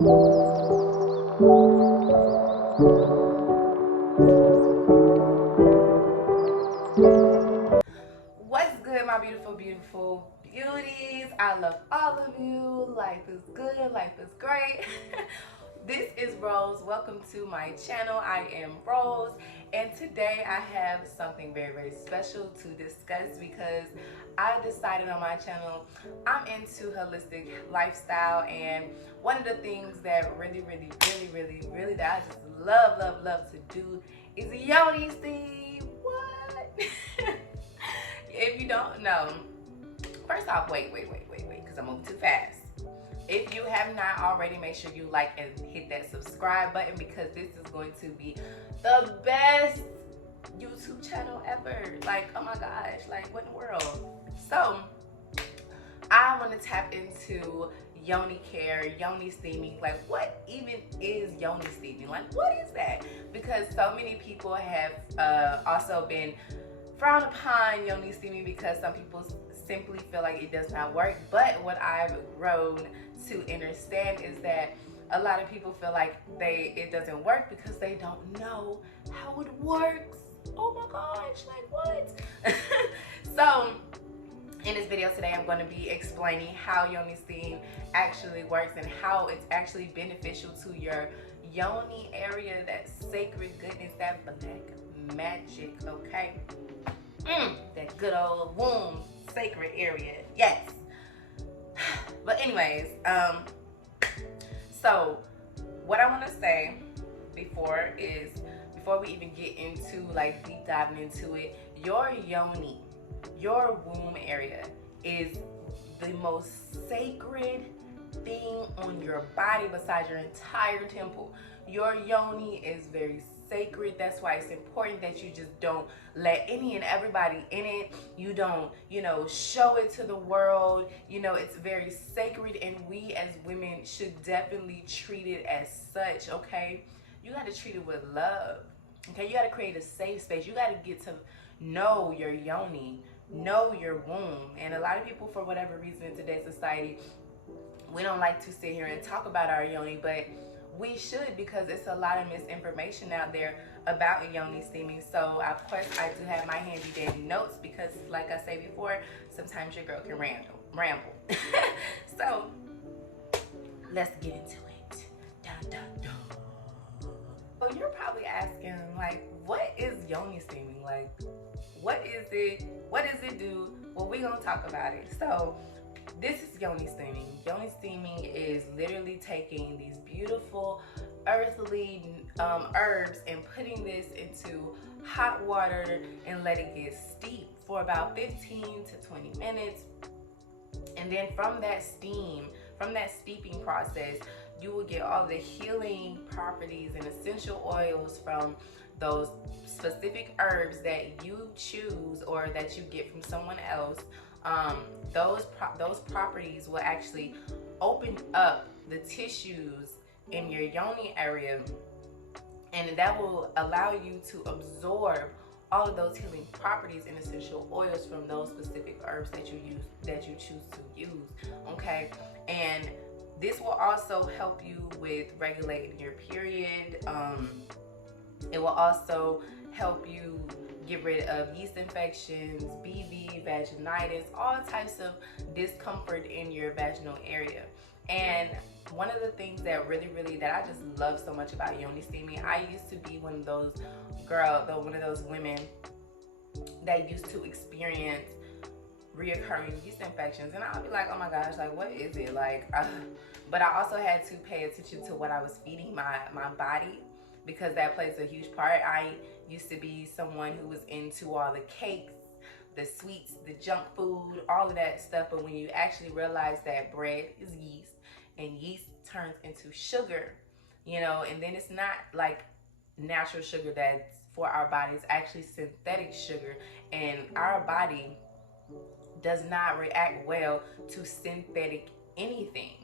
What's good, my beautiful, beautiful beauties? I love all of you. Life is good, life is great. This is Rose. Welcome to my channel. I am Rose, and today I have something very, very special to discuss because I decided on my channel I'm into holistic lifestyle, and one of the things that really that I just love to do is Yoni steam. What? If you don't know, first off, wait, because I'm moving too fast. If you have not already, make sure you like and hit that subscribe button because this is going to be the best YouTube channel ever. Like, oh my gosh, like what in the world? So, I want to tap into Yoni care, Yoni steaming. Like, what even is Yoni steaming? Like, what is that? Because so many people have also been frowned upon Yoni steaming because some people simply feel like it does not work. But what I've grown to understand is that a lot of people feel like it doesn't work because they don't know how it works. Oh my gosh, like what? So in this video today, I'm going to be explaining how Yoni steam actually works and how it's actually beneficial to your Yoni area, that sacred goodness, that black magic, okay? That good old womb sacred area, yes. But anyways, so what I want to say before we even get into like deep diving into it, your Yoni, your womb area is the most sacred thing on your body besides your entire temple. Your Yoni is very sacred. That's why it's important that you just don't let any and everybody in it. You don't, show it to the world. It's very sacred, and we as women should definitely treat it as such, okay? You got to treat it with love, okay? You got to create a safe space. You got to get to know your Yoni, know your womb. And a lot of people, for whatever reason in today's society, we don't like to sit here and talk about our Yoni, but we should, because it's a lot of misinformation out there about Yoni steaming. So of course I do have my handy dandy notes because, like I said before, sometimes your girl can ramble. So let's get into it. Dun, dun, dun. So you're probably asking, like, what is Yoni steaming? Like, what is it? What does it do? Well, we're gonna talk about it. So this is Yoni steaming. Yoni steaming is literally taking these beautiful earthly herbs and putting this into hot water and let it get steeped for about 15 to 20 minutes. And then from that steeping process, you will get all the healing properties and essential oils from those specific herbs that you choose or that you get from someone else. Those properties will actually open up the tissues in your Yoni area, and that will allow you to absorb all of those healing properties and essential oils from those specific herbs that you choose to use, okay? And this will also help you with regulating your period. It will also help you get rid of yeast infections, BV, vaginitis, all types of discomfort in your vaginal area. And one of the things that really that I just love so much about Yoni steaming, I used to be one of those women that used to experience reoccurring yeast infections, and I'll be like, oh my gosh, like what is it like? But I also had to pay attention to what I was feeding my body, because that plays a huge part. I used to be someone who was into all the cakes, the sweets, the junk food, all of that stuff. But when you actually realize that bread is yeast and yeast turns into sugar, and then it's not like natural sugar that's for our body, it's actually synthetic sugar, and our body does not react well to synthetic anything.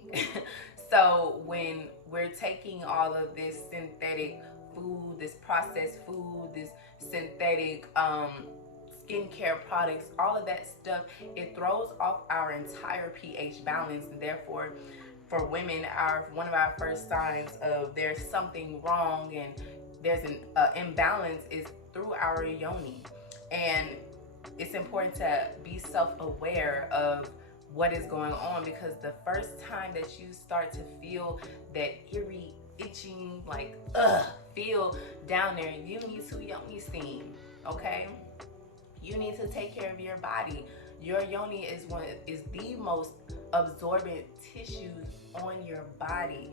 So when we're taking all of this synthetic food, this processed food, this synthetic skincare products, all of that stuff, it throws off our entire pH balance, and therefore for women, one of our first signs of there's something wrong and there's an imbalance is through our yoni. And it's important to be self-aware of what is going on, because the first time that you start to feel that eerie, itching, like feel down there, you need to yoni steam. Okay, you need to take care of your body. Your yoni is the most absorbent tissue on your body.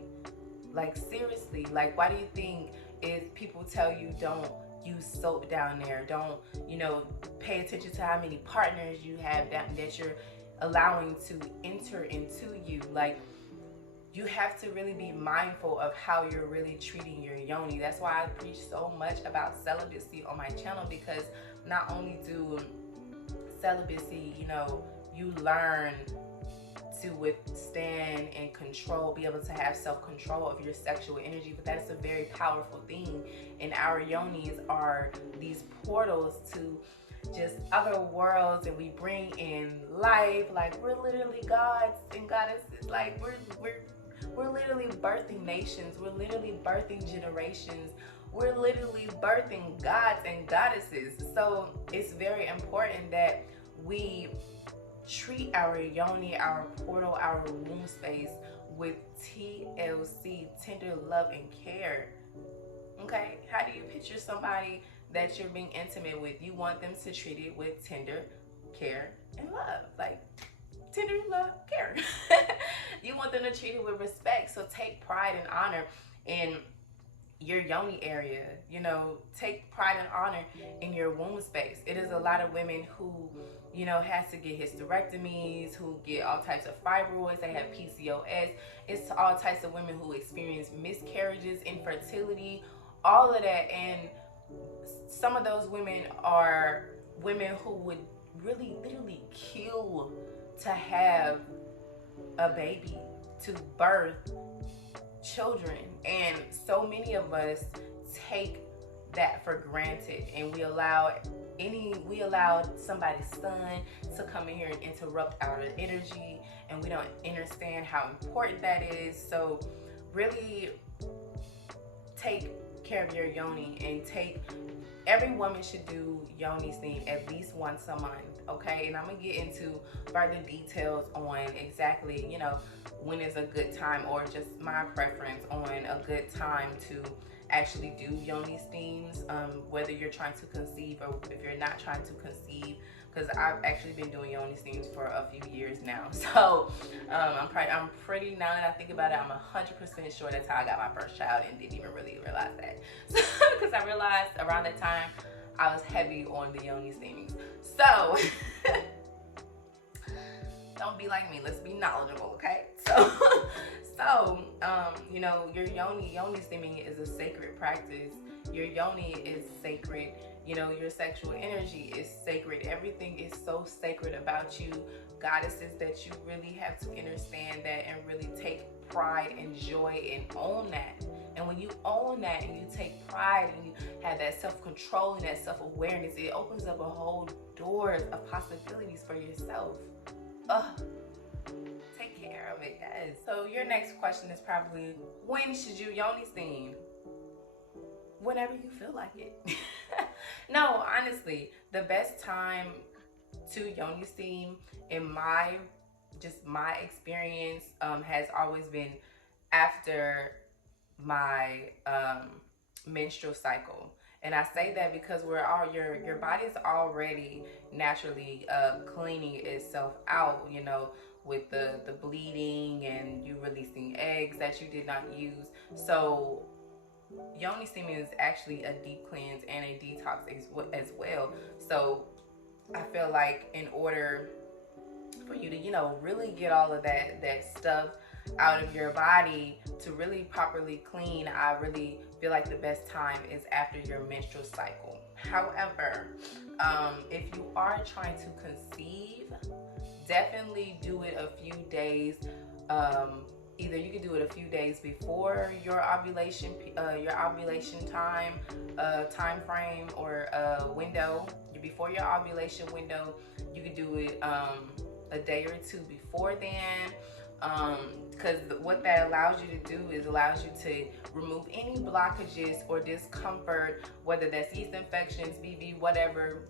Like, seriously, like, why do you think if people tell you don't use soap down there, don't, pay attention to how many partners you have that you're allowing to enter into you? Like, you have to really be mindful of how you're really treating your yoni. That's why I preach so much about celibacy on my channel, because not only do celibacy, you learn to withstand and control, be able to have self-control of your sexual energy, but that's a very powerful thing. And our yonis are these portals to just other worlds, and we bring in life. Like, we're literally gods and goddesses. Like, we're literally birthing nations. We're literally birthing generations. We're literally birthing gods and goddesses. So it's very important that we treat our yoni, our portal, our womb space with TLC, tender love and care. Okay, how do you picture somebody that you're being intimate with? You want them to treat it with tender care and love, like tender love, care. You want them to treat it with respect. So take pride and honor in your yoni area. Take pride and honor in your womb space. It is a lot of women who has to get hysterectomies, who get all types of fibroids, they have PCOS. It's all types of women who experience miscarriages, infertility, all of that. And some of those women are women who would really literally kill to have a baby, to birth children. And so many of us take that for granted, and we allowed somebody's son to come in here and interrupt our energy, and we don't understand how important that is. So really take care of your yoni, and every woman should do yoni steam at least once a month. Okay, and I'm gonna get into further details on exactly when is a good time, or just my preference on a good time to actually do yoni steams, whether you're trying to conceive or if you're not trying to conceive, because I've actually been doing yoni steams for a few years now. So I'm pretty, now that I think about it, I'm 100% sure that's how I got my first child, and didn't even really realize that. Because I realized around that time I was heavy on the yoni steaming. So don't be like me, let's be knowledgeable, okay? So your yoni steaming is a sacred practice. Your yoni is sacred. Your sexual energy is sacred. Everything is so sacred about you, goddesses, that you really have to understand that and really take pride and joy and own that. And when you own that and you take pride and you have that self-control and that self-awareness, it opens up a whole doors of possibilities for yourself. Take care of it, guys. So your next question is probably, when should you yoni steam? Whenever you feel like it. No, honestly, the best time to yoni steam, in my experience, has always been after my menstrual cycle. And I say that because your body's already naturally cleaning itself out, with the bleeding and you releasing eggs that you did not use. So yoni steaming is actually a deep cleanse and a detox as well. So I feel like in order for you to really get all of that stuff out of your body, to really properly clean, I really feel like the best time is after your menstrual cycle. However, if you are trying to conceive, definitely do it a few days. Either you can do it a few days before your ovulation time frame, or window. Before your ovulation window, you can do it a day or two before then. Because what that allows you to do is allows you to remove any blockages or discomfort, whether that's yeast infections, BV, whatever,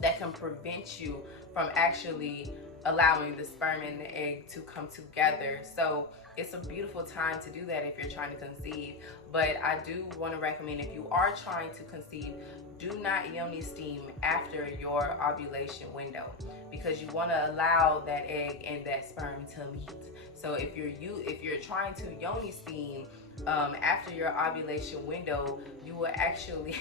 that can prevent you from actually allowing the sperm and the egg to come together. So it's a beautiful time to do that if you're trying to conceive. But I do want to recommend, if you are trying to conceive, do not yoni steam after your ovulation window, because you want to allow that egg and that sperm to meet. So if you're trying to yoni steam after your ovulation window, you will actually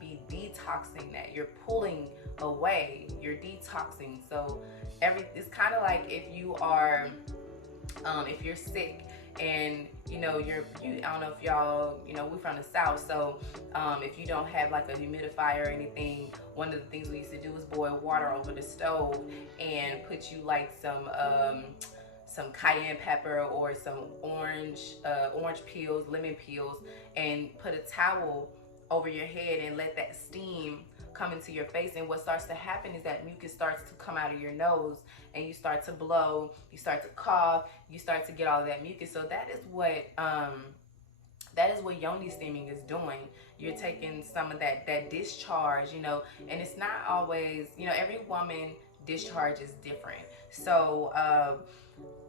be detoxing that. You're pulling away, you're detoxing. So it's kind of like if you are if you're sick and I don't know if y'all, we're from the South, so if you don't have like a humidifier or anything, one of the things we used to do is boil water over the stove and put you like some cayenne pepper or some orange peels, lemon peels, and put a towel over your head and let that steam come into your face. And what starts to happen is that mucus starts to come out of your nose, and you start to blow, you start to cough, you start to get all of that mucus. So that is what yoni steaming is doing. You're taking some of that discharge, and it's not always, every woman discharge is different. So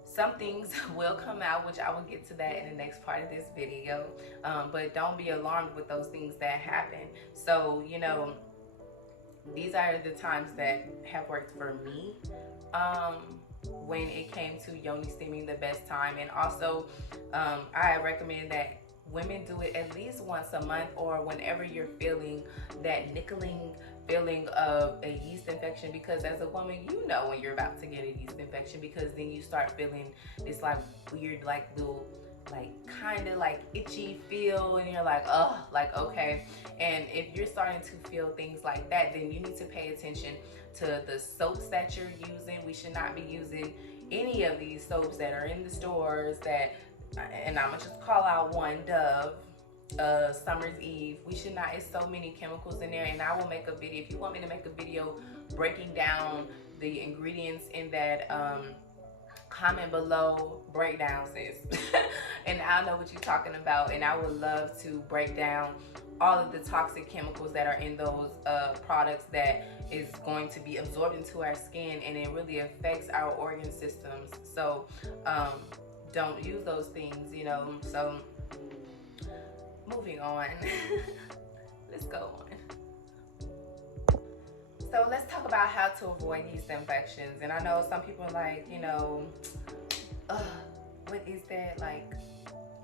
some things will come out, which I will get to that in the next part of this video, but don't be alarmed with those things that happen. So these are the times that have worked for me when it came to yoni steaming, the best time. And also I recommend that women do it at least once a month, or whenever you're feeling that nickling feeling of a yeast infection, because as a woman, when you're about to get a yeast infection, because then you start feeling this like weird, like little, like kind of like itchy feel, and you're like, oh, like, okay. And if you're starting to feel things like that, then you need to pay attention to the soaps that you're using. We should not be using any of these soaps that are in the stores and I'm gonna just call out one, Dove, Summer's Eve. We should not. It's so many chemicals in there, and I will make a video. If you want me to make a video breaking down the ingredients in that, comment below, breakdown, sis. And I'll know what you're talking about, and I would love to break down all of the toxic chemicals that are in those products that is going to be absorbed into our skin, and it really affects our organ systems. So don't use those things, so moving on. Let's go on. So let's talk about how to avoid yeast infections. And I know some people are like, what is that? Like,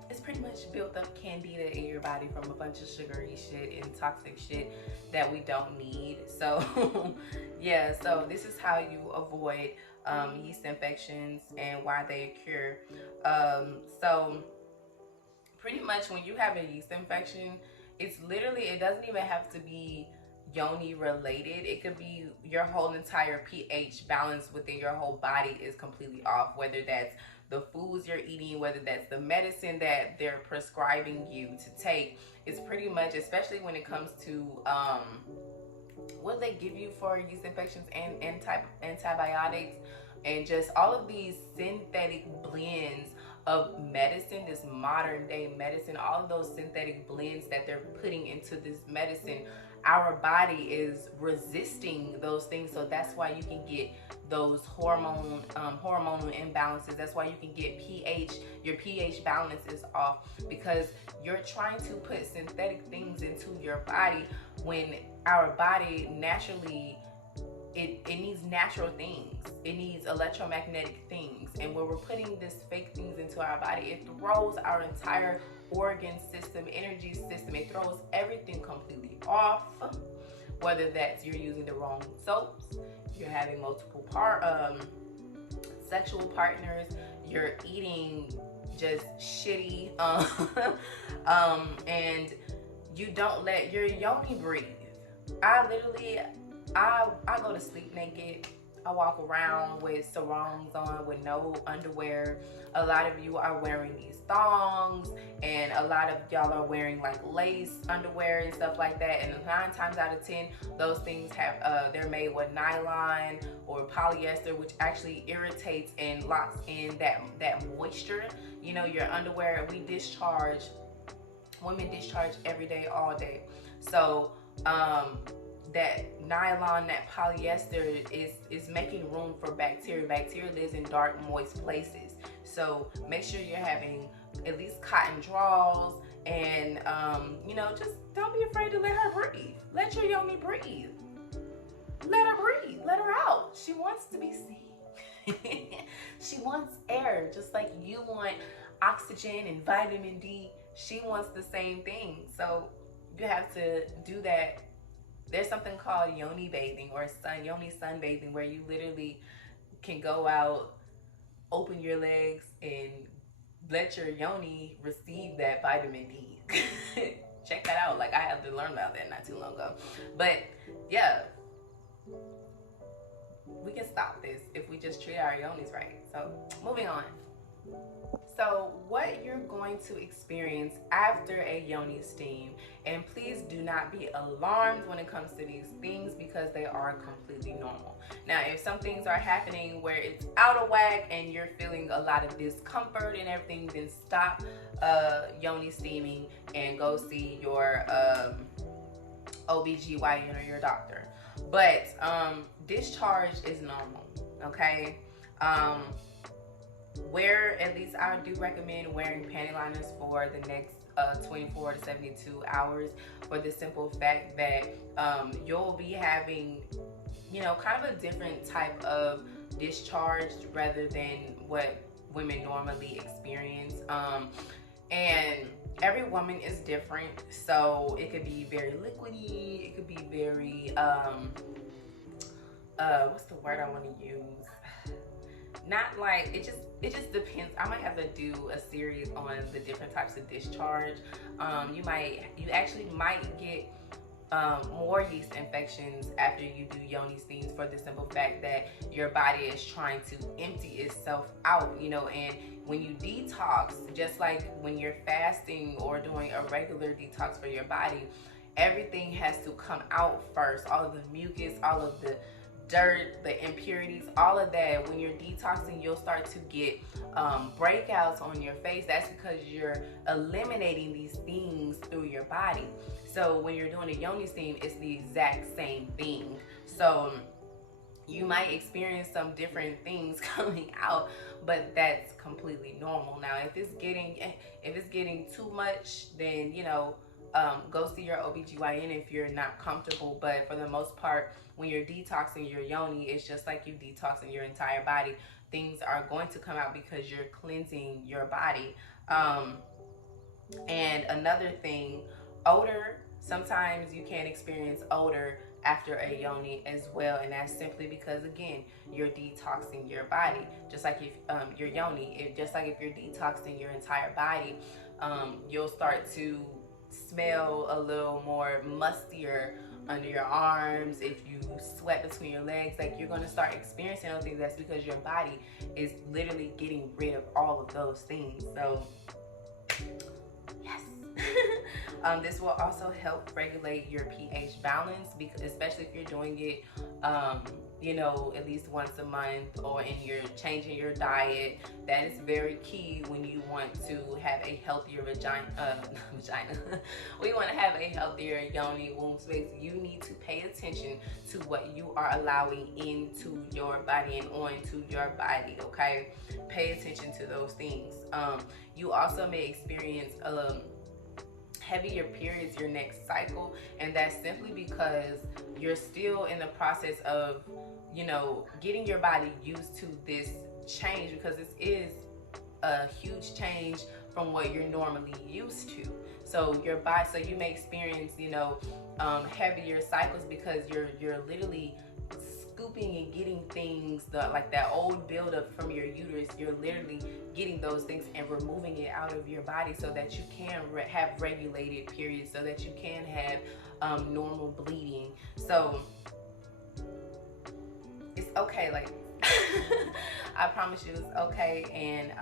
it's pretty much built up candida in your body from a bunch of sugary shit and toxic shit that we don't need. So yeah, so this is how you avoid yeast infections and why they occur. So pretty much when you have a yeast infection, it doesn't even have to be yoni related. It could be your whole entire pH balance within your whole body is completely off, whether that's the foods you're eating, whether that's the medicine that they're prescribing you to take. It's pretty much, especially when it comes to what they give you for yeast infections and antibiotics, and just all of these synthetic blends of medicine, this modern day medicine, all of those synthetic blends that they're putting into this medicine, our body is resisting those things. So that's why you can get those hormonal imbalances. That's why you can get your pH balance is off, because you're trying to put synthetic things into your body when our body naturally, it needs natural things. It needs electromagnetic things. And when we're putting this fake things into our body, it throws our entire organ system, energy system. It throws everything completely off. Whether that's you're using the wrong soaps, you're having multiple sexual partners, you're eating just shitty, and you don't let your yoni breathe. I go to sleep naked. I walk around with sarongs on with no underwear. A lot of you are wearing these thongs, and a lot of y'all are wearing like lace underwear and stuff like that. And 9 times out of 10, those things have they're made with nylon or polyester, which actually irritates and locks in that moisture. You know, your underwear. Women discharge every day, all day. So that nylon, that polyester is making room for bacteria. Bacteria lives in dark, moist places. So make sure you're having at least cotton drawers, and just don't be afraid to let her breathe. Let your Yoni breathe. Let her breathe. Let her out. She wants to be seen. She wants air, just like you want oxygen and vitamin D. She wants the same thing. So you have to do that. There's something called Yoni bathing or Yoni sunbathing, where you literally can go out, open your legs, and let your Yoni receive that vitamin D. Check that out. Like, I had to learn about that not too long ago. But yeah, we can stop this if we just treat our Yonis right. So moving on. So what you're going to experience after a Yoni steam, and please do not be alarmed when it comes to these things, because they are completely normal. Now, if some things are happening where it's out of whack and you're feeling a lot of discomfort and everything, then stop Yoni steaming and go see your OBGYN or your doctor. But discharge is normal, okay? At least I do recommend wearing panty liners for the next 24 to 72 hours, for the simple fact that you'll be having, kind of a different type of discharge rather than what women normally experience. And every woman is different, so it could be very liquidy, it could be very, what's the word I want to use? Not like, it just depends. I might have to do a series on the different types of discharge. You actually might get more yeast infections after you do Yoni steams, for the simple fact that your body is trying to empty itself out, and when you detox, just like when you're fasting or doing a regular detox for your body, everything has to come out first. All of the mucus, all of the dirt, the impurities, all of that. When you're detoxing, you'll start to get breakouts on your face. That's because you're eliminating these things through your body. So when you're doing a Yoni steam, it's the exact same thing. So you might experience some different things coming out, but that's completely normal. Now, if it's getting too much, then go see your OBGYN if you're not comfortable. But for the most part, when you're detoxing your Yoni, it's just like you detoxing your entire body. Things are going to come out because you're cleansing your body. And another thing, odor. Sometimes you can experience odor after a Yoni as well, and that's simply because, again, you're detoxing your body. Just like if your Yoni, just like if you're detoxing your entire body, you'll start to smell a little more mustier under your arms. If you sweat between your legs, like, you're going to start experiencing those things. That's because your body is literally getting rid of all of those things. So yes. This will also help regulate your pH balance, because especially if you're doing it at least once a month, or you're changing your diet. That is very key when you want to have a healthier vagina. We want to have a healthier Yoni womb space. You need to pay attention to what you are allowing into your body and onto your body, okay? Pay attention to those things. You also may experience heavier periods your next cycle, and that's simply because you're still in the process of getting your body used to this change, because this is a huge change from what you're normally used to. So your body, so you may experience heavier cycles, because you're literally scooping and getting things like that old buildup from your uterus. You're literally getting those things and removing it out of your body, so that you can have regulated periods, so that you can have normal bleeding. So it's okay, like I promise you it's okay. And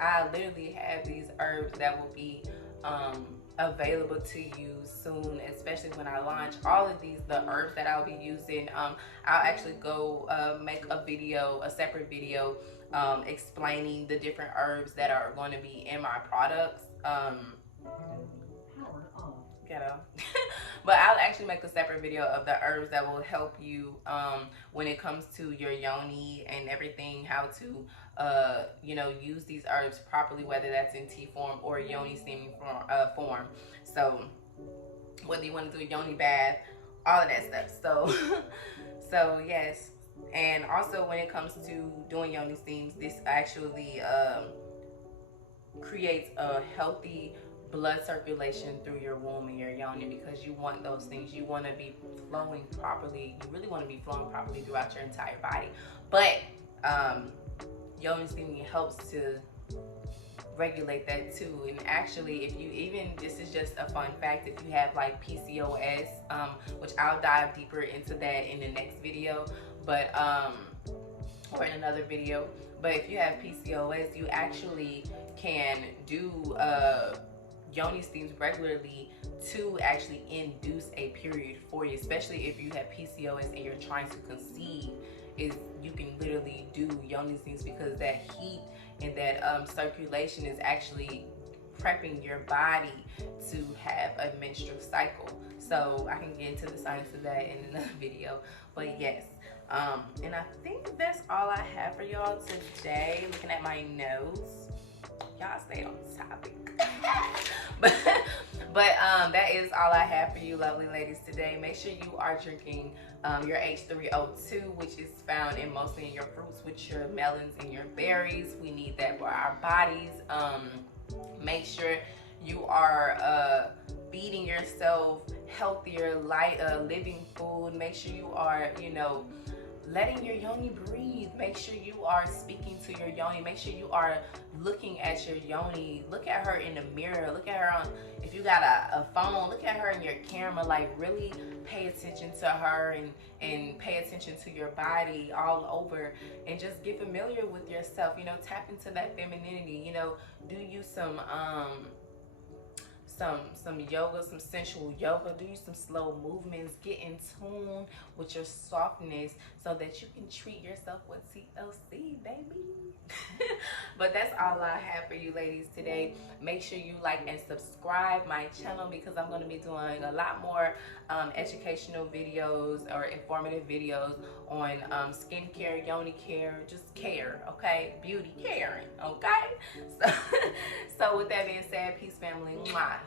I literally have these herbs that will be available to you soon, especially when I launch all of these, the herbs that I'll be using. I'll actually go make a separate video explaining the different herbs that are going to be in my products. Ghetto. But I'll actually make a separate video of the herbs that will help you when it comes to your yoni and everything, how to you know, use these herbs properly, whether that's in tea form or yoni steaming form. So whether you want to do a yoni bath, all of that stuff. So so yes. And also when it comes to doing yoni steams, this actually creates a healthy blood circulation through your womb and your yoni, because you want those things. You want to be flowing properly. You really want to be flowing properly throughout your entire body. But yoni steaming helps to regulate that too. And actually, if you even, this is just a fun fact, if you have like PCOS, which I'll dive deeper into that in the next video, but or in another video. But if you have PCOS, you actually can do yoni steams regularly to actually induce a period for you, especially if you have PCOS and you're trying to conceive. Is you can literally do yoni steams, because that heat and that circulation is actually prepping your body to have a menstrual cycle. So I can get into the science of that in another video. But yes, and I think that's all I have for y'all today. Looking at my notes, y'all stayed on topic. but that is all I have for you lovely ladies today. Make sure you are drinking your H3O2, which is found in mostly in your fruits, with your melons and your berries. We need that for our bodies. Make sure you are feeding yourself healthier, light living food. Make sure you are, you know, letting your yoni breathe. Make sure you are speaking to your yoni. Make sure you are looking at your yoni. Look at her in the mirror. Look at her on, if you got a phone, look at her in your camera. Like, really pay attention to her and pay attention to your body all over, and just get familiar with yourself. You know, tap into that femininity. You know, do you some yoga, some sensual yoga. Do some slow movements. Get in tune with your softness so that you can treat yourself with TLC, baby. But that's all I have for you ladies today. Make sure you like and subscribe my channel, because I'm going to be doing a lot more educational videos or informative videos on skincare, yoni care, just care, okay? Beauty caring, okay? So with that being said, peace family. Mwah.